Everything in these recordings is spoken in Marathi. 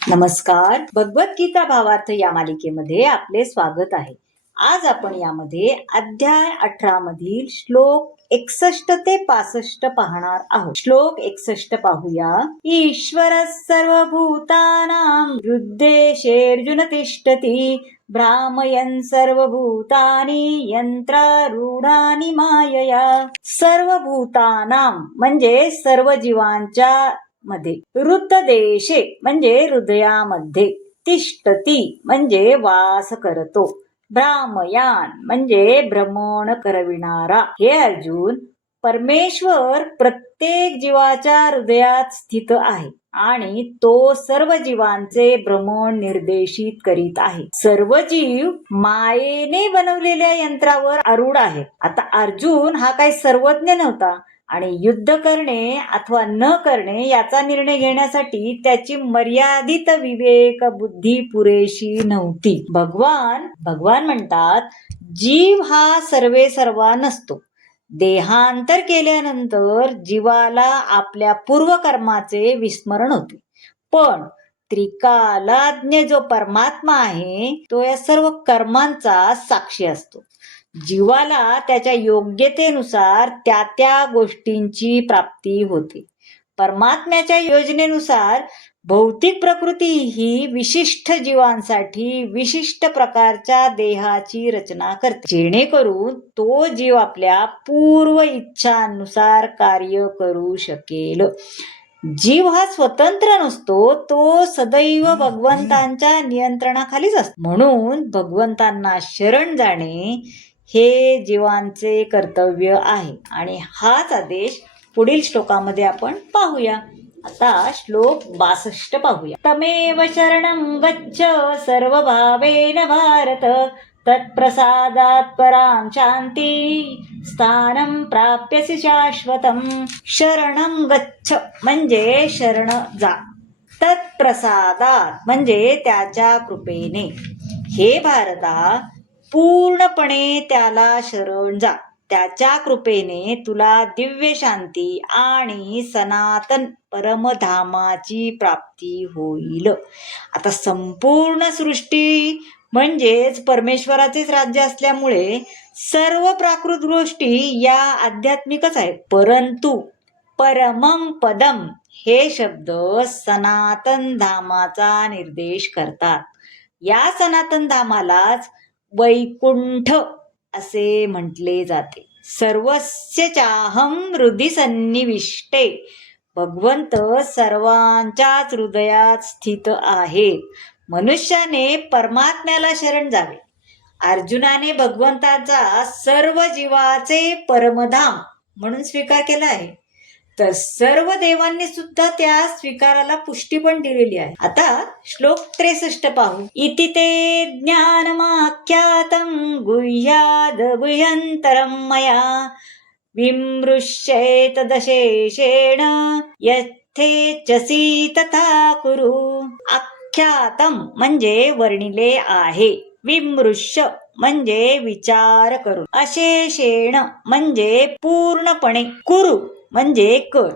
नमस्कार. भगवद्गीता भावार्थ या मालिकेमध्ये आपले स्वागत आहे. आज आपण यामध्ये अध्याय 18 मधील श्लोक 61 ते 65 पाहणार आहोत. श्लोक 61 पाहूया. ईश्वर सर्वभूतानां हृद्देशेऽर्जुन तिष्ठति भ्रामयन् सर्वभूतानि यंत्रारूढानि मायया. सर्वभूतानां म्हणजे सर्व जीवांच्या मध्ये, हृददेशे म्हणजे हृदयामध्ये, तिष्ठती म्हणजे वास करतो, भ्रामयान म्हणजे भ्रमण करविणारा. हे अर्जुन, परमेश्वर प्रत्येक जीवाच्या हृदयात स्थित आहे आणि तो सर्व जीवांचे भ्रमण निर्देशित करीत आहे. सर्व जीव मायेने बनवलेल्या यंत्रावर आरूढ आहेत. आता अर्जुन हा काही सर्वज्ञ नव्हता आणि युद्ध करणे अथवा न करणे याचा निर्णय घेण्यासाठी त्याची मर्यादित विवेक बुद्धी पुरेशी नव्हती. भगवान म्हणतात, जीव हा सर्वे सर्वा नसतो. देहांतर केल्यानंतर जीवाला आपल्या पूर्वकर्माचे विस्मरण होते, पण त्रिकालाज्ञ जो परमात्मा आहे तो या सर्व कर्मांचा साक्षी असतो. जीवाला त्याच्या योग्यतेनुसार त्या गोष्टींची प्राप्ती होते. परमात्म्याच्या योजनेनुसार भौतिक प्रकृती ही विशिष्ट जीवांसाठी विशिष्ट प्रकारच्या देहाची रचना करते, जेणेकरून तो जीव आपल्या पूर्व इच्छानुसार कार्य करू शकेल. जीव हा स्वतंत्र नसतो, तो सदैव भगवंतांच्या नियंत्रणाखालीच असतो. म्हणून भगवंतांना शरण जाणे हे जीवांचे कर्तव्य आहे आणि हाच आदेश पुढील श्लोकामध्ये आपण पाहूया. आता श्लोक 62 पाहूया. तमेव शरणं गच्छ सर्वभावेन भारत तत्प्रसादात् परां शांती स्थानं प्राप्यसि शाश्वतम्. शरणं गच्छ म्हणजे शरण जा, तत्प्रसादात म्हणजे त्याच्या कृपेने. हे भारता, पूर्णपणे त्याला शरण जा. त्याच्या कृपेने तुला दिव्य शांती आणि सनातन परमधामाची प्राप्ती होईल. आता संपूर्ण सृष्टी म्हणजेच परमेश्वराचेच राज्य असल्यामुळे सर्व प्राकृत गोष्टी या आध्यात्मिकच आहेत, परंतु परमं पदम हे शब्द सनातन धामाचा निर्देश करतात. या सनातन धामालाच वैकुंठ असे म्हटले जाते. सर्वस्य चाहं हृदि सन्निविष्टे. भगवंत सर्वांच्याच हृदयात स्थित आहेत. मनुष्याने परमात्म्याला शरण जावे. अर्जुनाने भगवंताचा सर्व जीवाचे परमधाम म्हणून स्वीकार केला आहे, तर सर्व देवांनी सुद्धा त्या स्वीकाराला पुष्टी पण दिलेली आहे. आता श्लोक 63 पाहू. इति ते ज्ञानमाख्यातं गुह्याद् गुह्यंतरं मया विमृश्येतदशेषेण यथेच्छसि तथा कुरु. आख्यातं म्हणजे वर्णिले आहे, विमृश्य म्हणजे विचार करून, अशेषेण म्हणजे पूर्णपणे, कुरु म्हणजे कर.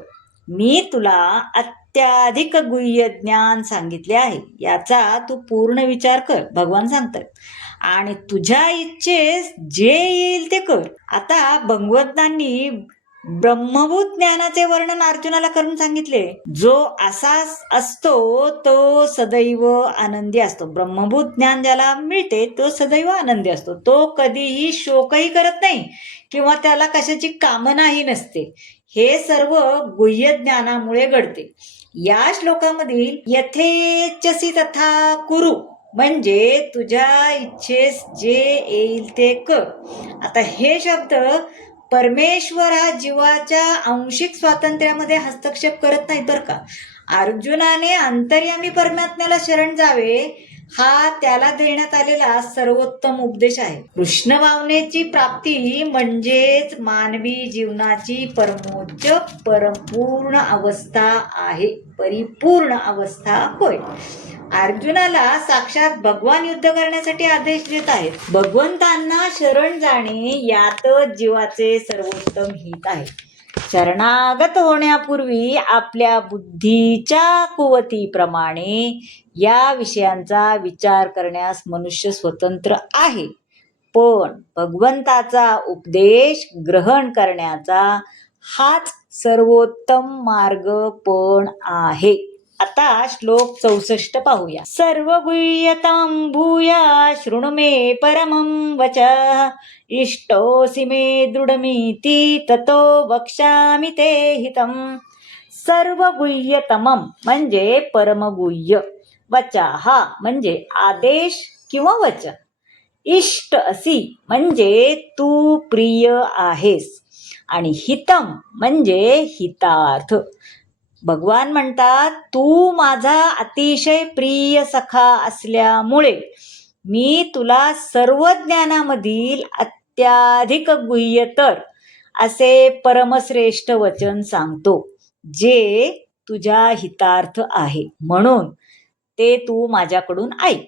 मी तुला अत्याधिक गुह्य ज्ञान सांगितले आहे, याचा तू पूर्ण विचार कर, भगवान सांगतात. आणि तुझ्या इच्छेस जे येईल ते कर. आता भगवंतांनी ब्रह्मभूत ज्ञानाचे वर्णन अर्जुनाला करून सांगितले. जो असा असतो तो सदैव आनंदी असतो. ब्रह्मभूत ज्ञान ज्याला मिळते तो सदैव आनंदी असतो. तो कधीही शोकही करत नाही किंवा त्याला कशाची कामनाही नसते. हे सर्व गुह्य ज्ञानामुळे घडते. या श्लोकामधील यथेच्छसि तथा कुरु म्हणजे तुझ्या इच्छेस जे येईल ते कर. आता हे शब्द परमेश्वर हा जीवाच्या आंशिक स्वातंत्र्यामध्ये हस्तक्षेप करत नाहीत बरं का. अर्जुनाने अंतर्यामी परमात्म्याला शरण जावे हा त्याला देण्यात आलेला सर्वोत्तम उपदेश आहे. कृष्ण भावनेची प्राप्ती म्हणजेच मानवी जीवनाची परमोच्च परपूर्ण अवस्था आहे, परिपूर्ण अवस्था होय. अर्जुनाला साक्षात भगवान युद्ध करण्यासाठी आदेश देत आहेत. भगवंतांना शरण जाणे यातच जीवाचे सर्वोत्तम हित आहे. शरणागत होण्यापूर्वी आपल्या बुद्धीच्या कुवतीप्रमाणे या विषयांचा विचार करण्यास मनुष्य स्वतंत्र आहे, पण भगवंताचा उपदेश ग्रहण करण्याचा हाच सर्वोत्तम मार्ग पण आहे. आता श्लोक 64 पाहूया. सर्वगुह्यतां भूया शृणु मे परमं वचः इष्टोऽसि मे दृढमिति ततो वक्ष्यामि ते हितम्. सर्वगुह्यतमं म्हणजे परमगुह्य, वचः म्हणजे आदेश किंवा वचन, इष्ट असी म्हणजे तू प्रिय आहेस, आणि हितम म्हणजे हितार्थ. भगवान म्हणतात, तू माझा अतिशय प्रिय सखा असल्यामुळे मी तुला सर्व ज्ञानामधील अत्याधिक गुह्यतर असे परमश्रेष्ठ वचन सांगतो, जे तुझ्या हितार्थ आहे, म्हणून ते तू माझ्याकडून ऐक.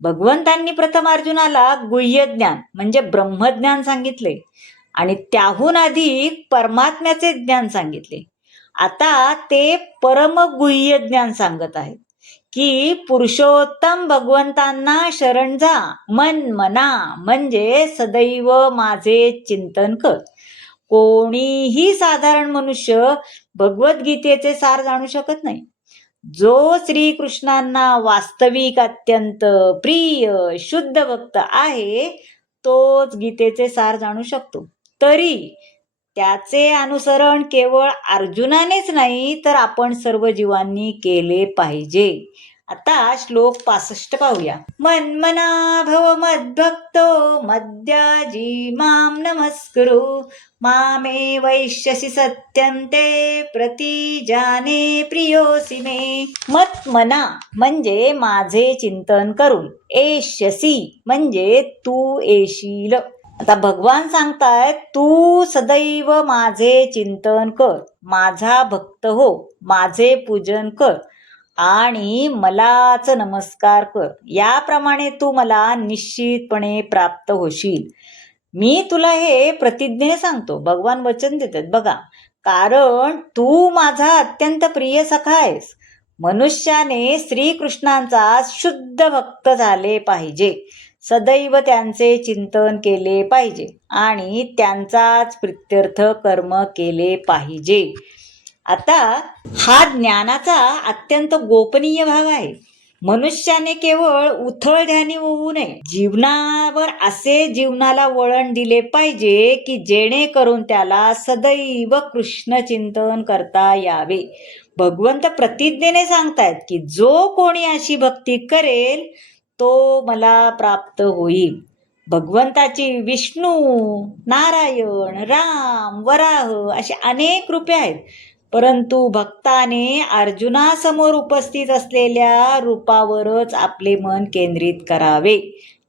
भगवंतांनी प्रथम अर्जुनाला गुह्य ज्ञान म्हणजे ब्रह्मज्ञान सांगितले आणि त्याहून अधिक परमात्म्याचे ज्ञान सांगितले. आता ते परमगुह्य ज्ञान सांगत आहेत की पुरुषोत्तम भगवंतांना शरण जा, मन मना म्हणजे सदैव माझे चिंतन कर. कोणीही साधारण मनुष्य भगवद्गीतेचे सार जाणू शकत नाही. जो श्रीकृष्णांना वास्तविक अत्यंत प्रिय शुद्ध भक्त आहे, तोच गीतेचे सार जाणू शकतो. तरी त्याचे अनुसरण केवळ अर्जुनानेच नाही तर आपण सर्व जीवांनी केले पाहिजे. आता श्लोक 65 पाहूया. मन्मना भव मद्भक्तो मद्याजी मां नमस्कुरु मामे वैश्यसि सत्यं ते प्रतिजाने प्रियोसि मे. मत्मना म्हणजे माझे चिंतन करून, एष्यसी म्हणजे तू येशील. आता भगवान सांगतायत, तू सदैव माझे चिंतन कर, माझा भक्त हो, माझे पूजन कर आणि मलाच नमस्कार कर. याप्रमाणे तू मला निश्चितपणे प्राप्त होशील. मी तुला हे प्रतिज्ञेने सांगतो. भगवान वचन देतात बघा, कारण तू माझा अत्यंत प्रिय सखा आहेस. मनुष्याने श्रीकृष्णांचा शुद्ध भक्त झाले पाहिजे, सदैव त्यांचे चिंतन केले पाहिजे आणि त्यांचाच प्रित्यर्थ कर्म केले पाहिजे. आता हा ज्ञानाचा अत्यंत गोपनीय भाग आहे. मनुष्याने केवळ उथळध्यानी होऊ नये. जीवनावर असे जीवनाला वळण दिले पाहिजे की जेणेकरून त्याला सदैव कृष्ण चिंतन करता यावे. भगवंत प्रतिज्ञेने सांगतायत की जो कोणी अशी भक्ती करेल तो मला प्राप्त होईल. भगवंताची विष्णू, नारायण, राम, वराह अशी अनेक रूपे आहेत, परंतु भक्ताने अर्जुनासमोर उपस्थित असलेल्या रूपावरच आपले मन केंद्रित करावे.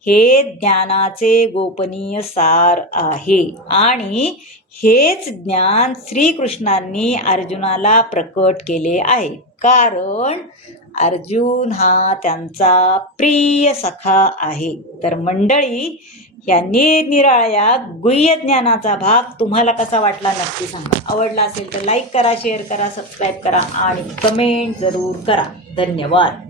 हे ज्ञानाचे गोपनीय सार आहे आणि हेच ज्ञान श्रीकृष्णांनी अर्जुनाला प्रकट केले आहे, कारण अर्जुन हा त्यांचा प्रिय सखा आहे. तर मंडळी, या निरनिराळ्या गुह्य ज्ञानाचा भाग तुम्हाला कसा वाटला नक्की सांगा. आवडला असेल तर लाईक करा, शेअर करा, सबस्क्राईब करा आणि कमेंट जरूर करा. धन्यवाद.